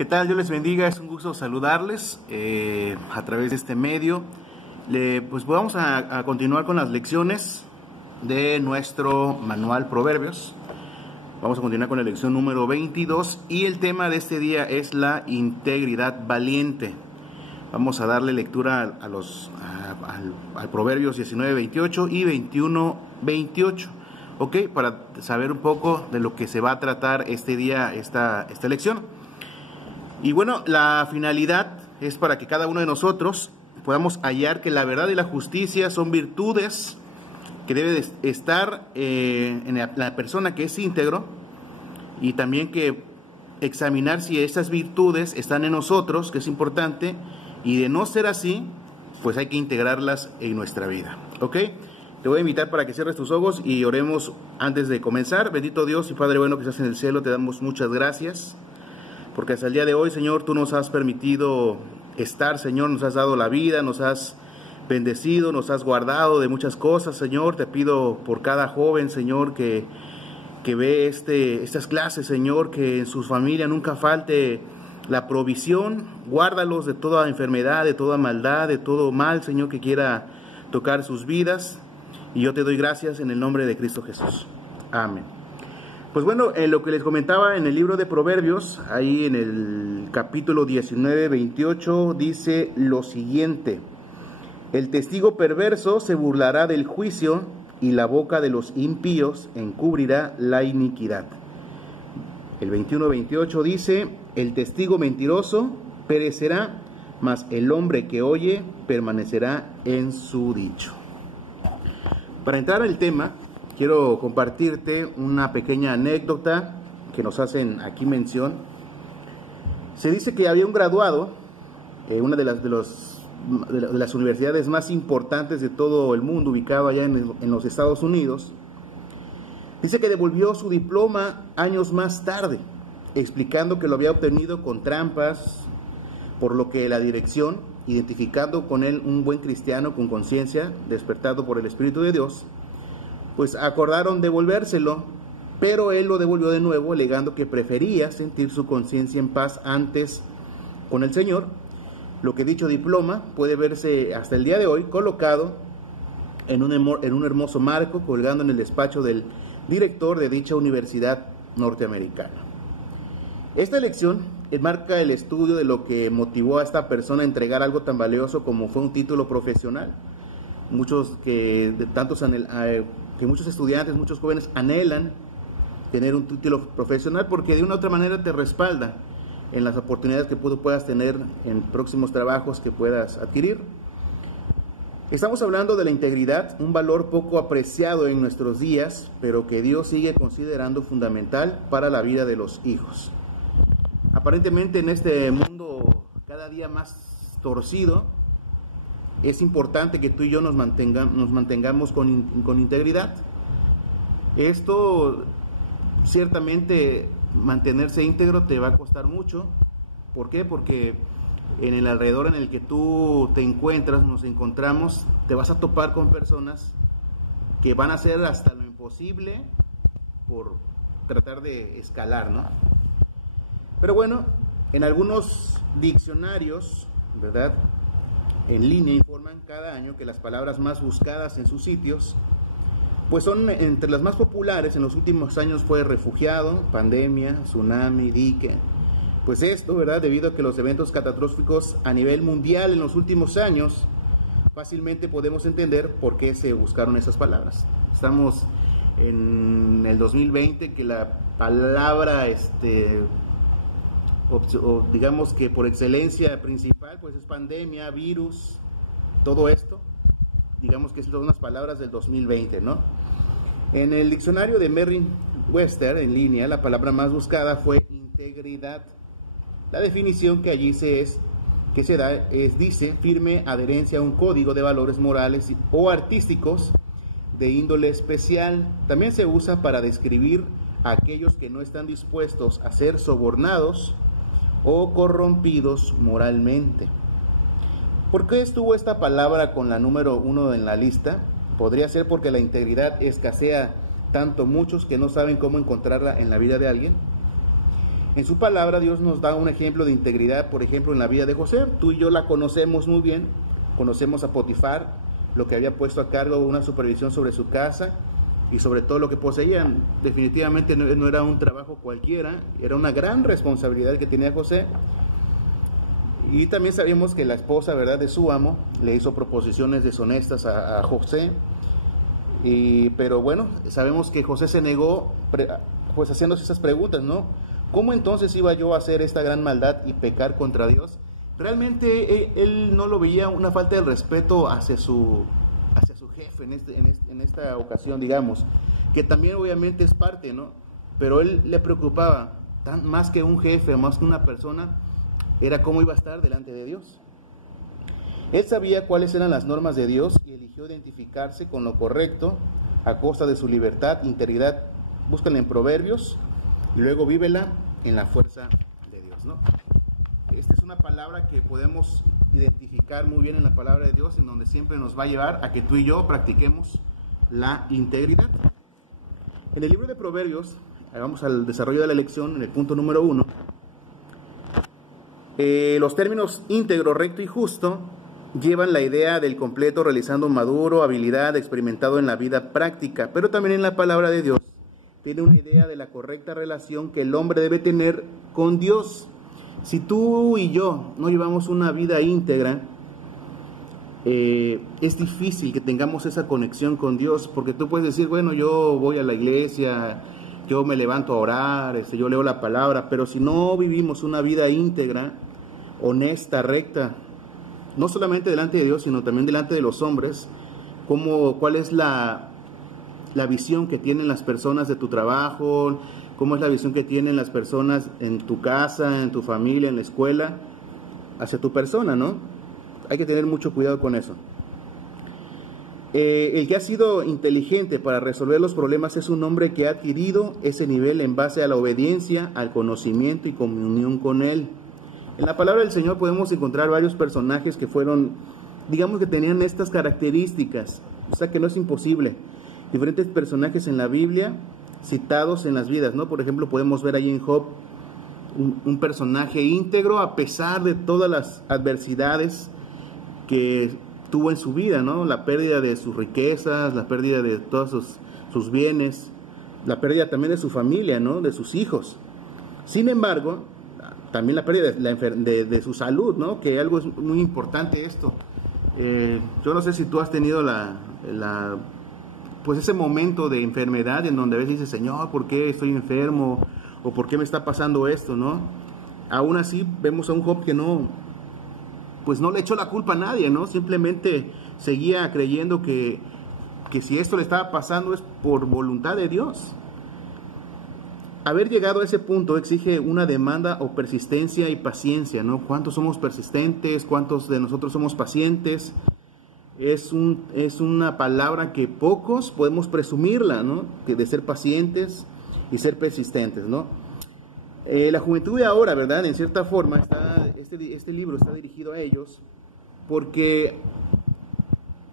¿Qué tal? Dios les bendiga, es un gusto saludarles a través de este medio. Pues vamos a continuar con las lecciones de nuestro manual Proverbios. Vamos a continuar con la lección número 22 y el tema de este día es la integridad valiente. Vamos a darle lectura al Proverbios 19, 28 y 21, 28. ¿Ok? Para saber un poco de lo que se va a tratar este día, esta lección. Y bueno, la finalidad es para que cada uno de nosotros podamos hallar que la verdad y la justicia son virtudes que debe de estar en la persona que es íntegro, y también que examinar si esas virtudes están en nosotros, que es importante, y de no ser así, pues hay que integrarlas en nuestra vida. ¿Ok? Te voy a invitar para que cierres tus ojos y oremos antes de comenzar. Bendito Dios y Padre bueno que estás en el cielo, te damos muchas gracias, porque hasta el día de hoy, Señor, tú nos has permitido estar, Señor, nos has dado la vida, nos has bendecido, nos has guardado de muchas cosas, Señor. Te pido por cada joven, Señor, que ve estas clases, Señor, que en sus familias nunca falte la provisión. Guárdalos de toda enfermedad, de toda maldad, de todo mal, Señor, que quiera tocar sus vidas. Y yo te doy gracias en el nombre de Cristo Jesús. Amén. Pues bueno, lo que les comentaba en el libro de Proverbios, ahí en el capítulo 19, 28, dice lo siguiente: el testigo perverso se burlará del juicio, y la boca de los impíos encubrirá la iniquidad. El 21, 28 dice: el testigo mentiroso perecerá, mas el hombre que oye permanecerá en su dicho. Para entrar al tema, quiero compartirte una pequeña anécdota que nos hacen aquí mención. Se dice que había un graduado, una de las universidades más importantes de todo el mundo, ubicado allá en los Estados Unidos. Dice que devolvió su diploma años más tarde, explicando que lo había obtenido con trampas, por lo que la dirección, identificando con él un buen cristiano con conciencia, despertado por el Espíritu de Dios, pues acordaron devolvérselo, pero él lo devolvió de nuevo, alegando que prefería sentir su conciencia en paz antes con el Señor. Lo que dicho diploma puede verse hasta el día de hoy colocado en un hermoso marco, colgando en el despacho del director de dicha universidad norteamericana. Esta lección enmarca el estudio de lo que motivó a esta persona a entregar algo tan valioso como fue un título profesional. Muchos estudiantes, muchos jóvenes anhelan tener un título profesional porque de una u otra manera te respalda en las oportunidades que puedas tener en próximos trabajos que puedas adquirir. Estamos hablando de la integridad, un valor poco apreciado en nuestros días, pero que Dios sigue considerando fundamental para la vida de los hijos. Aparentemente en este mundo cada día más torcido, es importante que tú y yo nos mantengamos con integridad. Esto, ciertamente, mantenerse íntegro te va a costar mucho. ¿Por qué? Porque en el alrededor en el que tú nos encontramos, te vas a topar con personas que van a hacer hasta lo imposible por tratar de escalar, ¿no? Pero bueno, en algunos diccionarios, ¿verdad?, en línea informan cada año que las palabras más buscadas en sus sitios, pues son entre las más populares en los últimos años fue refugiado, pandemia, tsunami, dique. Pues esto, ¿verdad?, debido a que los eventos catastróficos a nivel mundial en los últimos años, fácilmente podemos entender por qué se buscaron esas palabras. Estamos en el 2020, que la palabra, digamos que por excelencia principal, pues es pandemia, virus, todo esto, digamos que son unas palabras del 2020, ¿no? En el diccionario de Merriam-Webster en línea, la palabra más buscada fue integridad. La definición que allí se da dice: firme adherencia a un código de valores morales o artísticos de índole especial. También se usa para describir a aquellos que no están dispuestos a ser sobornados o corrompidos moralmente. ¿Por qué estuvo esta palabra con la número 1 en la lista? Podría ser porque la integridad escasea tanto muchos que no saben cómo encontrarla en la vida de alguien. En su palabra Dios nos da un ejemplo de integridad, por ejemplo, en la vida de José. Tú y yo la conocemos muy bien, conocemos a Potifar, lo que había puesto a cargo una supervisión sobre su casa y sobre todo lo que poseían. Definitivamente no era un trabajo cualquiera, era una gran responsabilidad que tenía José. Y también sabemos que la esposa, ¿verdad?, de su amo le hizo proposiciones deshonestas a José. Pero bueno, sabemos que José se negó, pues haciéndose esas preguntas, ¿no? ¿Cómo entonces iba yo a hacer esta gran maldad y pecar contra Dios? Realmente él no lo veía una falta de respeto hacia su jefe en esta ocasión, digamos, que también obviamente es parte, ¿no? Pero él le preocupaba, más que un jefe, más que una persona, era cómo iba a estar delante de Dios. Él sabía cuáles eran las normas de Dios y eligió identificarse con lo correcto a costa de su libertad, integridad. Búscala en Proverbios y luego vívela en la fuerza de Dios, ¿no? Esta es una palabra que podemos identificar muy bien en la palabra de Dios, en donde siempre nos va a llevar a que tú y yo practiquemos la integridad. En el libro de Proverbios, vamos al desarrollo de la lección, en el punto número 1, los términos íntegro, recto y justo llevan la idea del completo, realizando maduro, habilidad, experimentado en la vida práctica, pero también en la palabra de Dios tiene una idea de la correcta relación que el hombre debe tener con Dios. Si tú y yo no llevamos una vida íntegra, es difícil que tengamos esa conexión con Dios, porque tú puedes decir, bueno, yo voy a la iglesia, yo me levanto a orar, yo leo la palabra, pero si no vivimos una vida íntegra, honesta, recta, no solamente delante de Dios, sino también delante de los hombres, ¿cuál es la visión que tienen las personas de tu trabajo? ¿Cómo es la visión que tienen las personas en tu casa, en tu familia, en la escuela, hacia tu persona, ¿no? Hay que tener mucho cuidado con eso. El que ha sido inteligente para resolver los problemas es un hombre que ha adquirido ese nivel en base a la obediencia, al conocimiento y comunión con Él. En la palabra del Señor podemos encontrar varios personajes que fueron, digamos que tenían estas características, o sea que no es imposible. Diferentes personajes en la Biblia citados en las vidas, ¿no? Por ejemplo, podemos ver ahí en Job un personaje íntegro a pesar de todas las adversidades que tuvo en su vida, ¿no? La pérdida de sus riquezas, la pérdida de todos sus bienes, la pérdida también de su familia, ¿no? De sus hijos. Sin embargo, también la pérdida de su salud, ¿no? Que algo es muy importante esto. Yo no sé si tú has tenido pues ese momento de enfermedad en donde a veces dices, Señor, ¿por qué estoy enfermo? ¿O por qué me está pasando esto, no? Aún así vemos a un Job que no le echó la culpa a nadie, ¿no? Simplemente seguía creyendo que si esto le estaba pasando es por voluntad de Dios. Haber llegado a ese punto exige una demanda o persistencia y paciencia, ¿no? ¿Cuántos somos persistentes? ¿Cuántos de nosotros somos pacientes? Es una palabra que pocos podemos presumirla, ¿no? De ser pacientes y ser persistentes, ¿no? La juventud de ahora, ¿verdad? En cierta forma, este libro está dirigido a ellos porque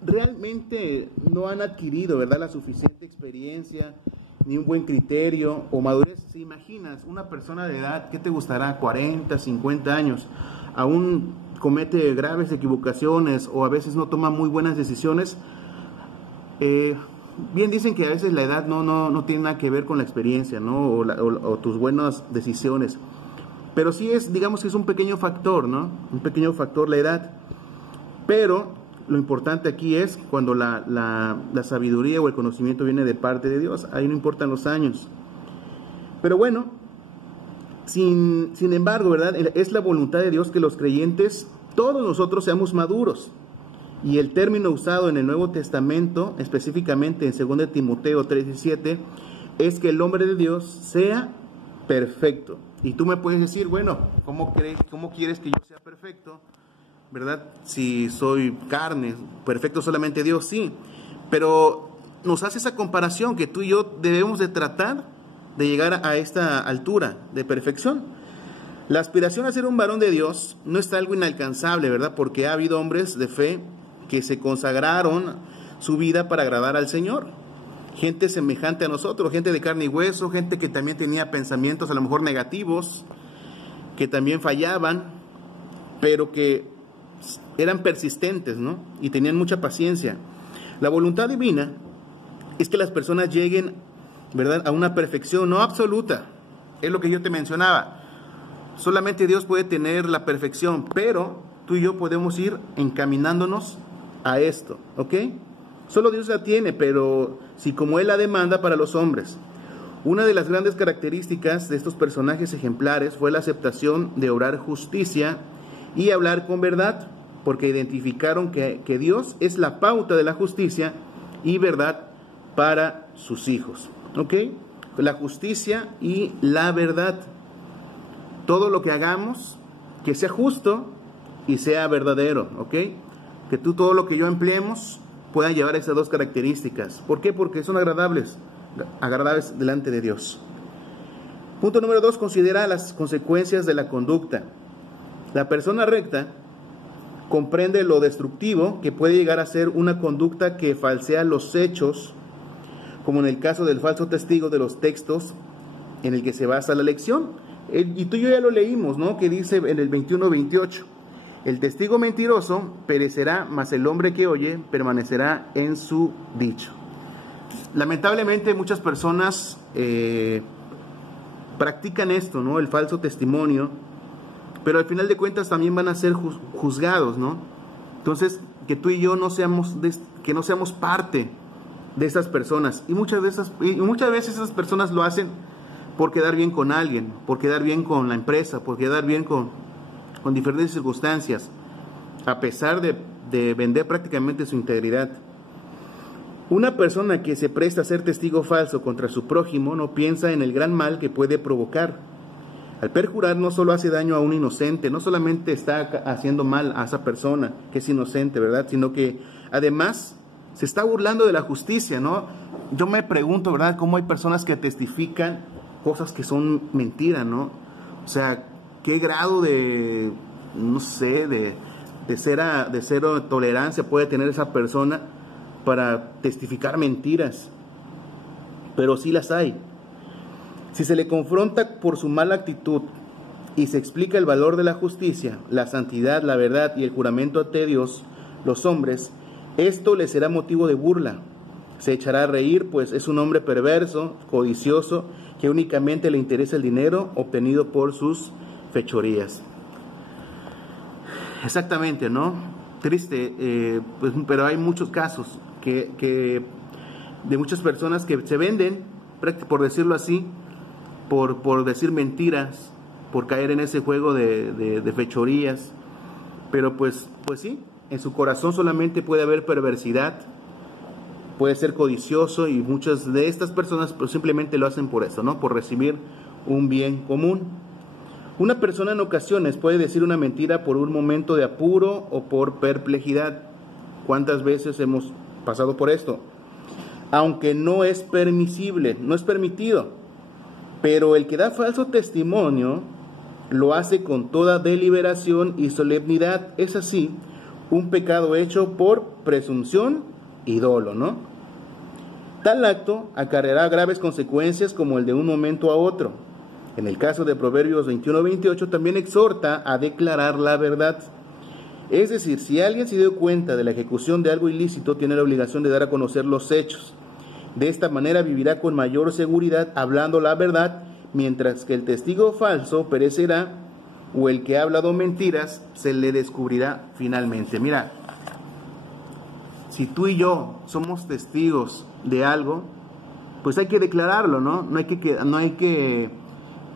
realmente no han adquirido, ¿verdad?, la suficiente experiencia ni un buen criterio o madurez. Si imaginas una persona de edad, ¿qué te gustará? 40, 50 años, aún comete graves equivocaciones o a veces no toma muy buenas decisiones. Bien dicen que a veces la edad no tiene nada que ver con la experiencia, ¿no? O tus buenas decisiones, pero sí digamos que es un pequeño factor, ¿no? Un pequeño factor la edad, pero lo importante aquí es cuando la sabiduría o el conocimiento viene de parte de Dios. Ahí no importan los años. Pero bueno, sin embargo, ¿verdad?, es la voluntad de Dios que los creyentes, todos nosotros, seamos maduros. Y el término usado en el Nuevo Testamento, específicamente en 2 Timoteo 3:17, es que el hombre de Dios sea perfecto. Y tú me puedes decir, bueno, ¿cómo quieres que yo sea perfecto? ¿Verdad? Si soy carne, perfecto solamente Dios, sí. Pero nos hace esa comparación que tú y yo debemos de tratar de llegar a esta altura de perfección. La aspiración a ser un varón de Dios no es algo inalcanzable, ¿verdad? Porque ha habido hombres de fe que se consagraron su vida para agradar al Señor. gente semejante a nosotros, gente de carne y hueso, gente que también tenía pensamientos a lo mejor negativos, que también fallaban, pero que eran persistentes, ¿no? Y tenían mucha paciencia. La voluntad divina es que las personas lleguen, ¿verdad?, a una perfección no absoluta. Es lo que yo te mencionaba. Solamente Dios puede tener la perfección, pero tú y yo podemos ir encaminándonos a esto, ¿ok? Solo Dios la tiene, pero si como Él la demanda para los hombres. Una de las grandes características de estos personajes ejemplares fue la aceptación de obrar justicia y hablar con verdad, porque identificaron que Dios es la pauta de la justicia y verdad para sus hijos, ¿ok? La justicia y la verdad. Todo lo que hagamos, que sea justo y sea verdadero, ¿ok? Que todo lo que yo empleemos pueda llevar esas dos características. ¿Por qué? Porque son agradables delante de Dios. Punto número 2, considera las consecuencias de la conducta. La persona recta comprende lo destructivo que puede llegar a ser una conducta que falsea los hechos, como en el caso del falso testigo de los textos en el que se basa la lección. Y tú y yo ya lo leímos, ¿no? Que dice en el 21-28, el testigo mentiroso perecerá, mas el hombre que oye permanecerá en su dicho. Lamentablemente muchas personas practican esto, ¿no? El falso testimonio, pero al final de cuentas también van a ser juzgados, ¿no? Entonces, que tú y yo no seamos parte de esas personas. Y muchas veces esas personas lo hacen por quedar bien con alguien, por quedar bien con la empresa, por quedar bien con diferentes circunstancias, a pesar de vender prácticamente su integridad. Una persona que se presta a ser testigo falso contra su prójimo no piensa en el gran mal que puede provocar. Al perjurar no solo hace daño a un inocente, no solamente está haciendo mal a esa persona que es inocente, ¿verdad?, sino que además se está burlando de la justicia, ¿no? Yo me pregunto, ¿verdad?, cómo hay personas que testifican cosas que son mentiras, ¿no? O sea, ¿qué grado de, no sé, de cero tolerancia puede tener esa persona para testificar mentiras? Pero sí las hay. Si se le confronta por su mala actitud y se explica el valor de la justicia, la santidad, la verdad y el juramento ante Dios, los hombres, esto le será motivo de burla. Se echará a reír, pues es un hombre perverso, codicioso, que únicamente le interesa el dinero obtenido por sus fechorías. Exactamente, ¿no? Triste, pues, pero hay muchos casos de muchas personas que se venden, por decirlo así, por decir mentiras, por caer en ese juego de fechorías, pero pues sí, en su corazón solamente puede haber perversidad, puede ser codicioso, y muchas de estas personas pues simplemente lo hacen por eso, ¿no? Por recibir un bien común. Una persona en ocasiones puede decir una mentira por un momento de apuro o por perplejidad. ¿Cuántas veces hemos pasado por esto? Aunque no es permisible, no es permitido, pero el que da falso testimonio lo hace con toda deliberación y solemnidad. Es así un pecado hecho por presunción y dolo, ¿no? Tal acto acarreará graves consecuencias como el de un momento a otro. En el caso de Proverbios 21-28 también exhorta a declarar la verdad. Es decir, si alguien se dio cuenta de la ejecución de algo ilícito, tiene la obligación de dar a conocer los hechos. De esta manera vivirá con mayor seguridad hablando la verdad, mientras que el testigo falso perecerá, o el que ha hablado mentiras se le descubrirá finalmente. Mira, si tú y yo somos testigos de algo, pues hay que declararlo, ¿no? No hay que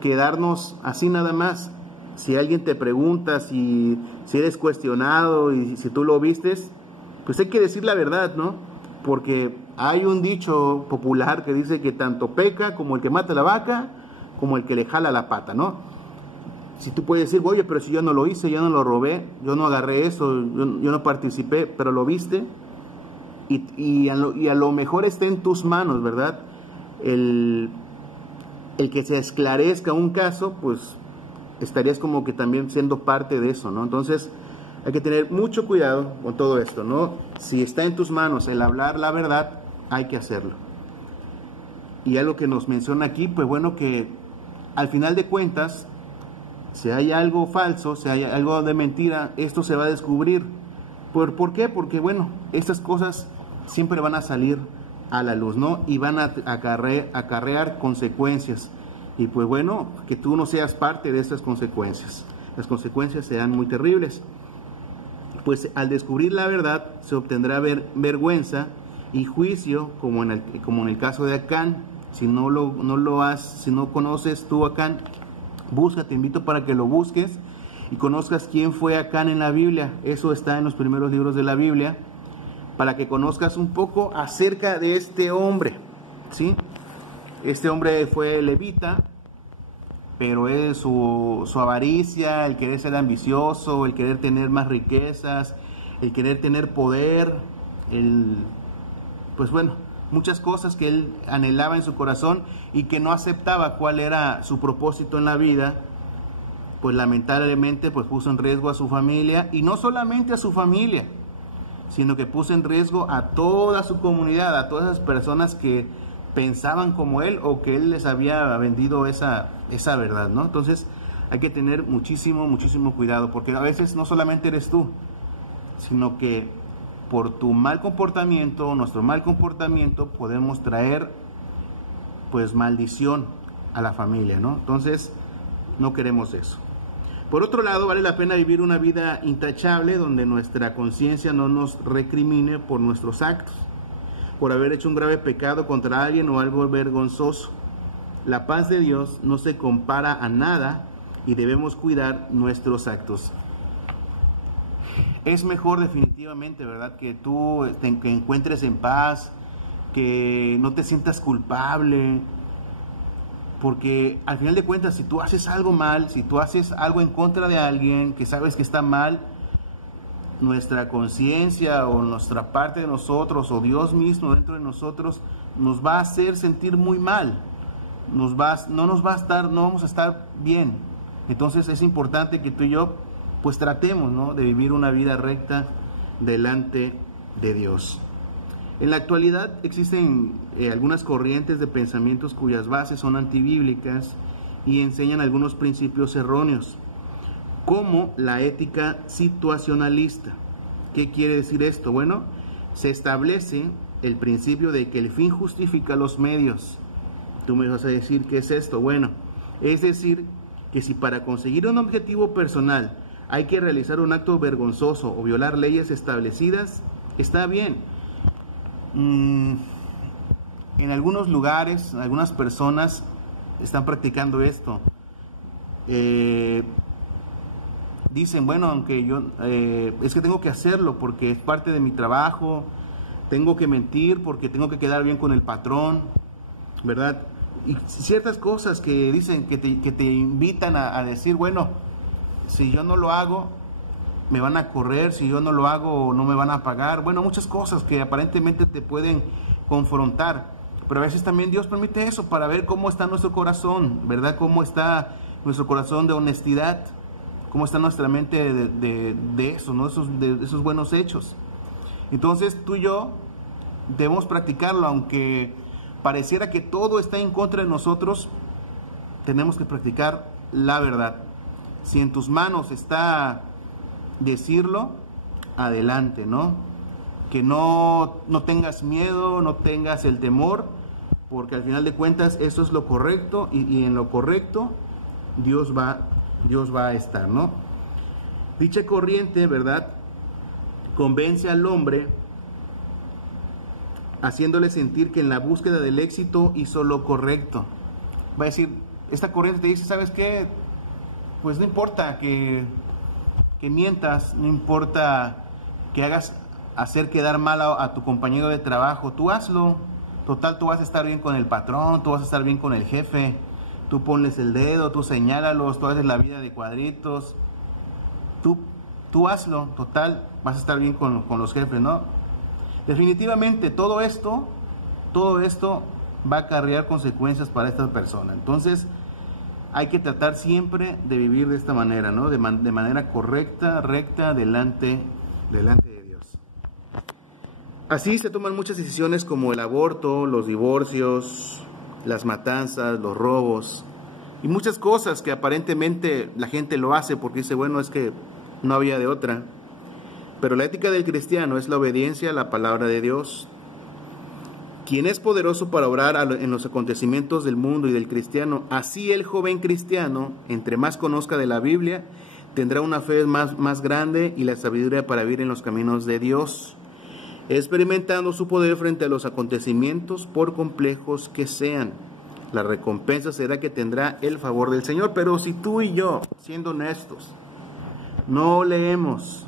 quedarnos así nada más. Si alguien te pregunta, si eres cuestionado y si tú lo vistes, pues hay que decir la verdad, ¿no? Porque hay un dicho popular que dice que tanto peca como el que mata la vaca, como el que le jala la pata, ¿no? Si tú puedes decir, oye, pero si yo no lo hice, yo no lo robé, yo no agarré eso, yo no participé, pero lo viste, y a lo mejor está en tus manos, ¿verdad? El que se esclarezca un caso, pues estarías como que también siendo parte de eso, ¿no? Entonces hay que tener mucho cuidado con todo esto, ¿no? Si está en tus manos el hablar la verdad, hay que hacerlo. Y algo que nos menciona aquí, pues bueno, que al final de cuentas, si hay algo falso, si hay algo de mentira, esto se va a descubrir. ¿Por qué? Porque bueno, estas cosas siempre van a salir a la luz, ¿no? Y van a acarrear consecuencias. Y pues bueno, que tú no seas parte de estas consecuencias. Las consecuencias serán muy terribles. Pues al descubrir la verdad se obtendrá vergüenza y juicio, como en el caso de Acán. Si no conoces tú a Acán, te invito para que lo busques y conozcas quién fue Acán en la Biblia. Eso está en los primeros libros de la Biblia, para que conozcas un poco acerca de este hombre, ¿sí? Este hombre fue levita, pero es su avaricia, el querer ser ambicioso, el querer tener más riquezas, el querer tener poder, pues bueno, muchas cosas que él anhelaba en su corazón y que no aceptaba cuál era su propósito en la vida, pues lamentablemente pues puso en riesgo a su familia, y no solamente a su familia, sino que puso en riesgo a toda su comunidad, a todas esas personas que pensaban como él o que él les había vendido esa verdad, ¿no? Entonces hay que tener muchísimo cuidado, porque a veces no solamente eres tú, sino que por tu mal comportamiento, nuestro mal comportamiento, podemos traer pues maldición a la familia, ¿no? Entonces no queremos eso. Por otro lado, vale la pena vivir una vida intachable, donde nuestra conciencia no nos recrimine por nuestros actos, por haber hecho un grave pecado contra alguien o algo vergonzoso. La paz de Dios no se compara a nada y debemos cuidar nuestros actos. Es mejor definitivamente, ¿verdad?, que tú que encuentres en paz, que no te sientas culpable, porque al final de cuentas, si tú haces algo mal, si tú haces algo en contra de alguien que sabes que está mal, nuestra conciencia o nuestra parte de nosotros o Dios mismo dentro de nosotros nos va a hacer sentir muy mal, no vamos a estar bien. Entonces es importante que tú y yo pues tratemos, ¿no?, de vivir una vida recta delante de Dios. En la actualidad existen algunas corrientes de pensamientos cuyas bases son antibíblicas y enseñan algunos principios erróneos, como la ética situacionalista. ¿Qué quiere decir esto? Bueno, se establece el principio de que el fin justifica los medios. Tú me vas a decir, ¿qué es esto? Bueno, es decir, que si para conseguir un objetivo personal hay que realizar un acto vergonzoso o violar leyes establecidas, está bien. En algunos lugares, algunas personas están practicando esto. Dicen, bueno, aunque yo es que tengo que hacerlo porque es parte de mi trabajo, tengo que mentir porque tengo que quedar bien con el patrón, ¿verdad? Y ciertas cosas que dicen, que te invitan a decir, bueno, si yo no lo hago, me van a correr, si yo no lo hago, no me van a pagar. Bueno, muchas cosas que aparentemente te pueden confrontar, pero a veces también Dios permite eso para ver cómo está nuestro corazón, ¿verdad? Cómo está nuestro corazón de honestidad, cómo está nuestra mente de eso, ¿no? De esos buenos hechos. Entonces tú y yo debemos practicarlo, aunque pareciera que todo está en contra de nosotros, tenemos que practicar la verdad. Si en tus manos está decirlo, adelante, ¿no? Que no tengas miedo, no tengas el temor, porque al final de cuentas eso es lo correcto, y en lo correcto Dios va a estar, ¿no? Dicha corriente, ¿verdad?, convence al hombre haciéndole sentir que en la búsqueda del éxito hizo lo correcto. Va a decir, esta corriente te dice, ¿sabes qué? Pues no importa que mientas, no importa que hagas hacer quedar mal a tu compañero de trabajo, tú hazlo. Total, tú vas a estar bien con el patrón, tú vas a estar bien con el jefe, tú ponles el dedo, tú señálalos, tú haces la vida de cuadritos, tú hazlo, total, vas a estar bien con los jefes, ¿no? Definitivamente todo esto va a acarrear consecuencias para esta persona. Entonces hay que tratar siempre de vivir de esta manera, ¿no? De manera correcta, recta, delante de Dios. Así se toman muchas decisiones como el aborto, los divorcios, las matanzas, los robos y muchas cosas que aparentemente la gente lo hace porque dice, bueno, es que no había de otra. Pero la ética del cristiano es la obediencia a la palabra de Dios. Quien es poderoso para obrar en los acontecimientos del mundo y del cristiano, así el joven cristiano, entre más conozca de la Biblia, tendrá una fe más grande y la sabiduría para vivir en los caminos de Dios, experimentando su poder frente a los acontecimientos, por complejos que sean. La recompensa será que tendrá el favor del Señor. Pero si tú y yo, siendo honestos, no leemos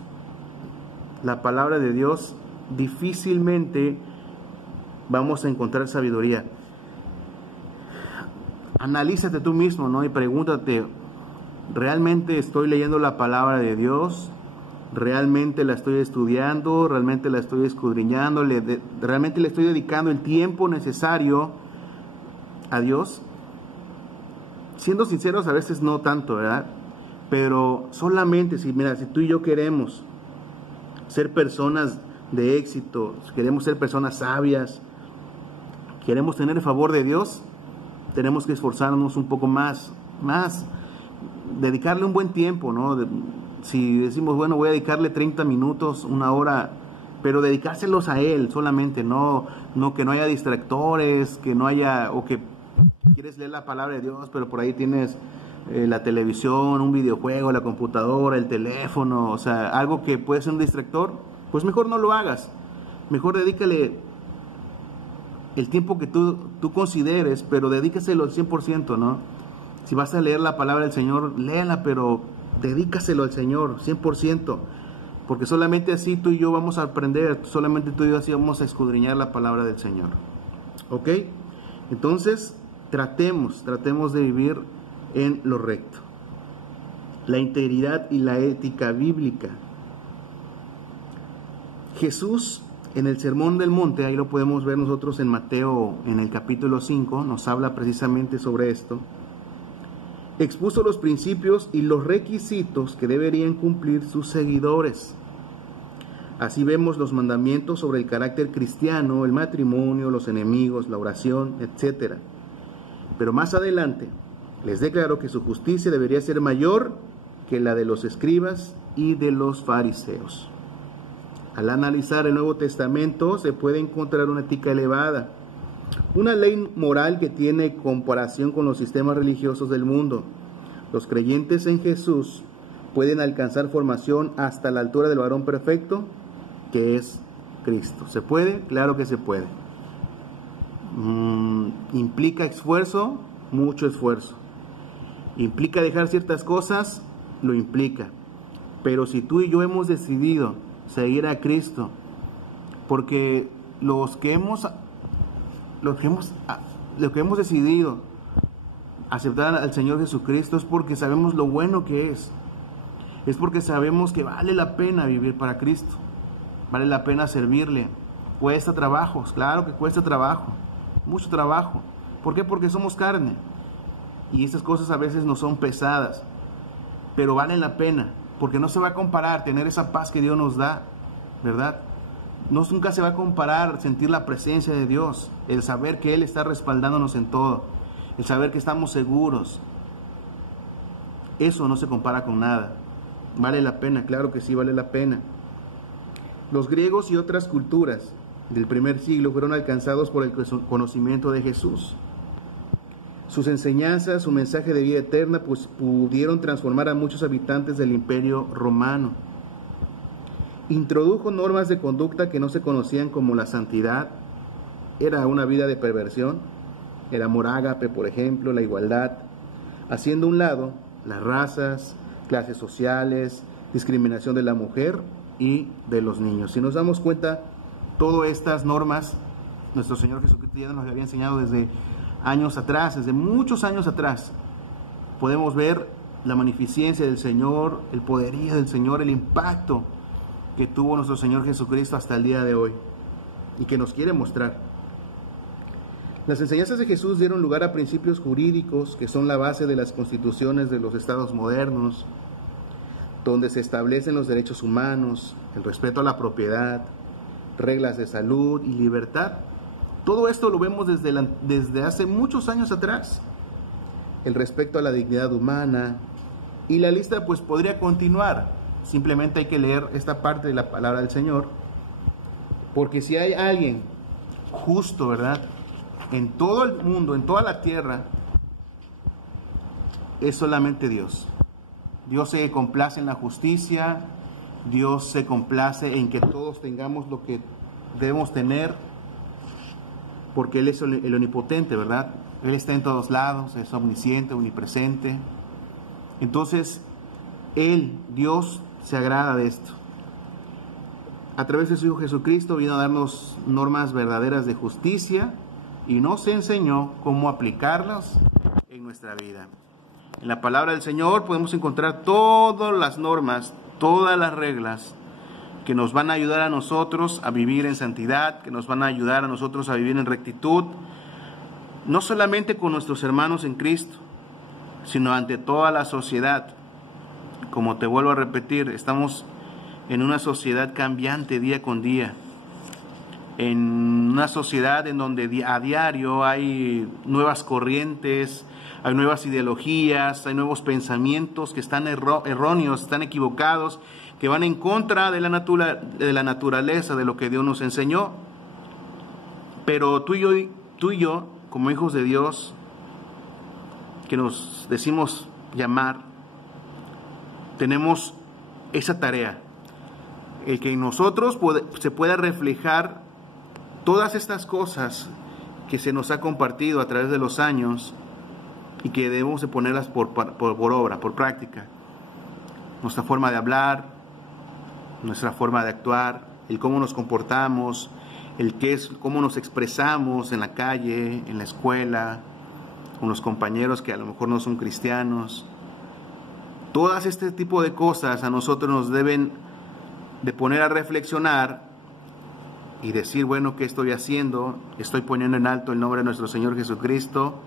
la palabra de Dios, difícilmente vamos a encontrar sabiduría. Analízate tú mismo, ¿no? Y pregúntate, ¿realmente estoy leyendo la palabra de Dios? ¿Realmente la estoy estudiando? ¿Realmente la estoy escudriñando? ¿Realmente le estoy dedicando el tiempo necesario a Dios? Siendo sinceros, a veces no tanto, ¿verdad? Pero solamente si tú y yo queremos ser personas de éxito, queremos ser personas sabias, queremos tener el favor de Dios, tenemos que esforzarnos un poco más, dedicarle un buen tiempo, ¿no? Si decimos, bueno, voy a dedicarle 30 minutos, una hora, pero dedicárselos a Él solamente, no que no haya distractores, que no haya, o que quieres leer la palabra de Dios, pero por ahí tienes la televisión, un videojuego, la computadora, el teléfono, o sea, algo que puede ser un distractor, pues mejor no lo hagas. Mejor dedícale el tiempo que tú consideres, pero dedícaselo al 100%, ¿no? Si vas a leer la palabra del Señor, léela, pero dedícaselo al Señor, 100%, porque solamente así tú y yo vamos a aprender, solamente tú y yo así vamos a escudriñar la palabra del Señor. ¿Ok? Entonces, tratemos de vivir en lo recto. La integridad y la ética bíblica. Jesús, en el Sermón del Monte, ahí lo podemos ver nosotros en Mateo, en el capítulo 5, nos habla precisamente sobre esto. Expuso los principios y los requisitos que deberían cumplir sus seguidores. Así vemos los mandamientos sobre el carácter cristiano, el matrimonio, los enemigos, la oración, etc. Pero más adelante les declaró que su justicia debería ser mayor que la de los escribas y de los fariseos. Al analizar el Nuevo Testamento se puede encontrar una ética elevada, una ley moral que tiene comparación con los sistemas religiosos del mundo. Los creyentes en Jesús pueden alcanzar formación hasta la altura del varón perfecto, que es Cristo. ¿Se puede? Claro que se puede. ¿Implica esfuerzo? Mucho esfuerzo. ¿Implica dejar ciertas cosas? Lo implica. Pero si tú y yo hemos decidido seguir a Cristo, porque lo que hemos decidido aceptar al Señor Jesucristo es porque sabemos lo bueno que es porque sabemos que vale la pena vivir para Cristo, vale la pena servirle. Cuesta trabajo, claro que cuesta trabajo, mucho trabajo. ¿Por qué? Porque somos carne y estas cosas a veces no son pesadas, pero valen la pena, porque no se va a comparar tener esa paz que Dios nos da, ¿verdad? Nunca se va a comparar sentir la presencia de Dios, el saber que Él está respaldándonos en todo, el saber que estamos seguros. Eso no se compara con nada. Vale la pena, claro que sí, vale la pena. Los griegos y otras culturas del primer siglo fueron alcanzados por el conocimiento de Jesús. Sus enseñanzas, su mensaje de vida eterna, pues pudieron transformar a muchos habitantes del Imperio Romano. Introdujo normas de conducta que no se conocían, como la santidad, era una vida de perversión, el amor ágape, por ejemplo, la igualdad, haciendo a un lado las razas, clases sociales, discriminación de la mujer y de los niños. Si nos damos cuenta, todas estas normas, nuestro Señor Jesucristo ya nos había enseñado desde años atrás, desde muchos años atrás. Podemos ver la magnificencia del Señor, el poderío del Señor, el impacto que tuvo nuestro Señor Jesucristo hasta el día de hoy y que nos quiere mostrar. Las enseñanzas de Jesús dieron lugar a principios jurídicos que son la base de las constituciones de los estados modernos, donde se establecen los derechos humanos, el respeto a la propiedad, reglas de salud y libertad. Todo esto lo vemos desde hace muchos años atrás. El respeto a la dignidad humana, y la lista pues podría continuar. Simplemente hay que leer esta parte de la palabra del Señor, porque si hay alguien justo, ¿verdad?, en todo el mundo, en toda la tierra, es solamente Dios. Dios se complace en la justicia, Dios se complace en que todos tengamos lo que debemos tener, porque Él es el omnipotente, ¿verdad? Él está en todos lados, es omnisciente, omnipresente. Entonces, Él, Dios, se agrada de esto. A través de su Hijo Jesucristo vino a darnos normas verdaderas de justicia y nos enseñó cómo aplicarlas en nuestra vida. En la palabra del Señor podemos encontrar todas las normas, todas las reglas que nos van a ayudar a nosotros a vivir en santidad, que nos van a ayudar a nosotros a vivir en rectitud, no solamente con nuestros hermanos en Cristo, sino ante toda la sociedad. Como te vuelvo a repetir, estamos en una sociedad cambiante día con día, en una sociedad en donde a diario hay nuevas corrientes, hay nuevas ideologías, hay nuevos pensamientos que están erróneos, están equivocados, que van en contra de la naturaleza, de lo que Dios nos enseñó. Pero tú y yo, como hijos de Dios, que nos decimos llamar, tenemos esa tarea, el que en nosotros se pueda reflejar todas estas cosas que se nos ha compartido a través de los años y que debemos de ponerlas por obra, por práctica. Nuestra forma de hablar, nuestra forma de actuar, el cómo nos comportamos, cómo nos expresamos en la calle, en la escuela, con los compañeros que a lo mejor no son cristianos. Todas este tipo de cosas a nosotros nos deben de poner a reflexionar y decir, bueno, ¿qué estoy haciendo? Estoy poniendo en alto el nombre de nuestro Señor Jesucristo,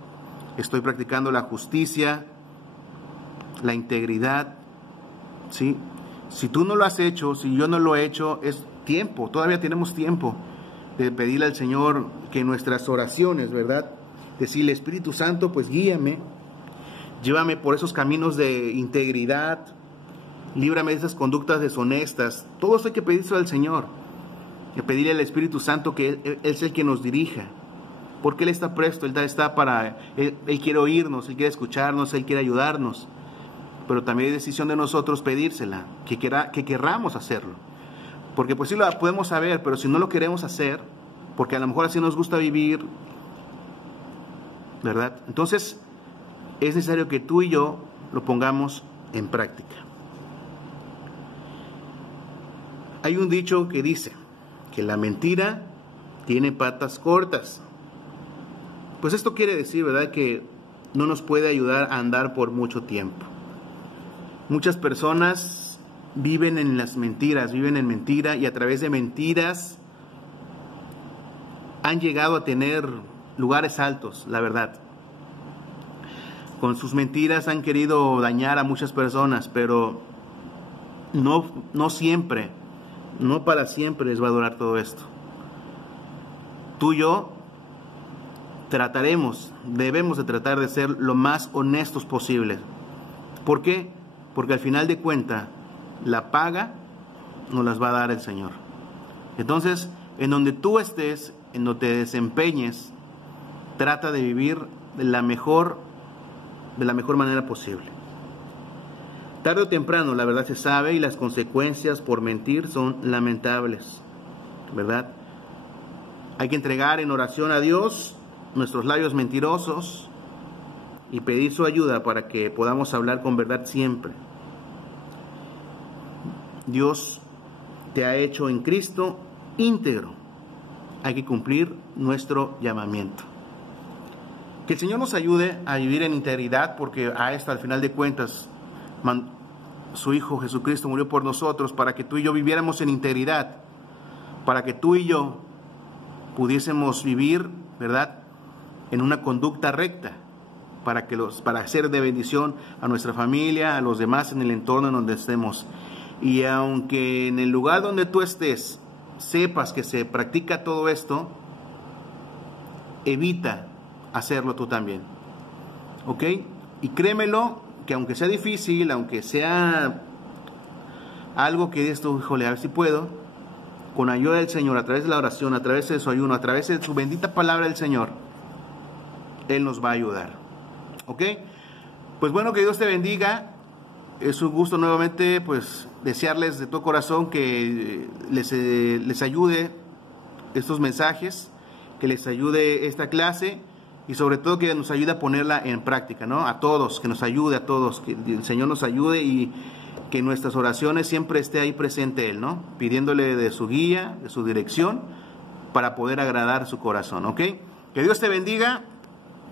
estoy practicando la justicia, la integridad, ¿sí? Si tú no lo has hecho, si yo no lo he hecho, es tiempo, todavía tenemos tiempo de pedirle al Señor que nuestras oraciones, ¿verdad?, decirle, Espíritu Santo, pues guíame, llévame por esos caminos de integridad, líbrame de esas conductas deshonestas. Todo eso hay que pedírselo al Señor, y pedirle al Espíritu Santo que Él es el que nos dirija, porque Él está presto, Él quiere oírnos, Él quiere escucharnos, Él quiere ayudarnos, pero también es decisión de nosotros pedírsela, que querramos hacerlo, porque pues sí lo podemos saber, pero si no lo queremos hacer, porque a lo mejor así nos gusta vivir, ¿verdad? Entonces es necesario que tú y yo lo pongamos en práctica. Hay un dicho que dice que la mentira tiene patas cortas. Pues esto quiere decir, ¿verdad?, que no nos puede ayudar a andar por mucho tiempo. Muchas personas viven en las mentiras, viven en mentira, y a través de mentiras han llegado a tener lugares altos, la verdad. Con sus mentiras han querido dañar a muchas personas, pero no siempre, no para siempre les va a durar todo esto. Tú y yo debemos de tratar de ser lo más honestos posible. ¿Por qué? Porque al final de cuentas, la paga nos las va a dar el Señor. Entonces, en donde tú estés, en donde te desempeñes, trata de vivir de la mejor manera posible. Tarde o temprano la verdad se sabe y las consecuencias por mentir son lamentables, ¿verdad? Hay que entregar en oración a Dios nuestros labios mentirosos y pedir su ayuda para que podamos hablar con verdad siempre. Dios te ha hecho en Cristo íntegro. Hay que cumplir nuestro llamamiento. Que el Señor nos ayude a vivir en integridad, porque a esto, al final de cuentas, su Hijo Jesucristo murió por nosotros para que tú y yo viviéramos en integridad, para que tú y yo pudiésemos vivir, ¿verdad?, en una conducta recta, para ser de bendición a nuestra familia, a los demás en el entorno en donde estemos. Y aunque en el lugar donde tú estés sepas que se practica todo esto, evita hacerlo tú también. ¿Ok? Y créemelo, que aunque sea difícil, aunque sea algo que esto, híjole, a ver si puedo, con ayuda del Señor, a través de la oración, a través de su ayuno, a través de su bendita palabra del Señor, Él nos va a ayudar. ¿Ok? Pues bueno, que Dios te bendiga. Es un gusto nuevamente, pues, desearles de todo corazón que les ayude estos mensajes, que les ayude esta clase y sobre todo que nos ayude a ponerla en práctica, ¿no? A todos, que nos ayude a todos, que el Señor nos ayude y que en nuestras oraciones siempre esté ahí presente Él, ¿no? Pidiéndole de su guía, de su dirección, para poder agradar su corazón, ¿ok? Que Dios te bendiga.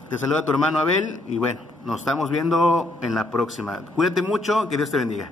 Te saluda tu hermano Abel y bueno, nos estamos viendo en la próxima. Cuídate mucho, que Dios te bendiga.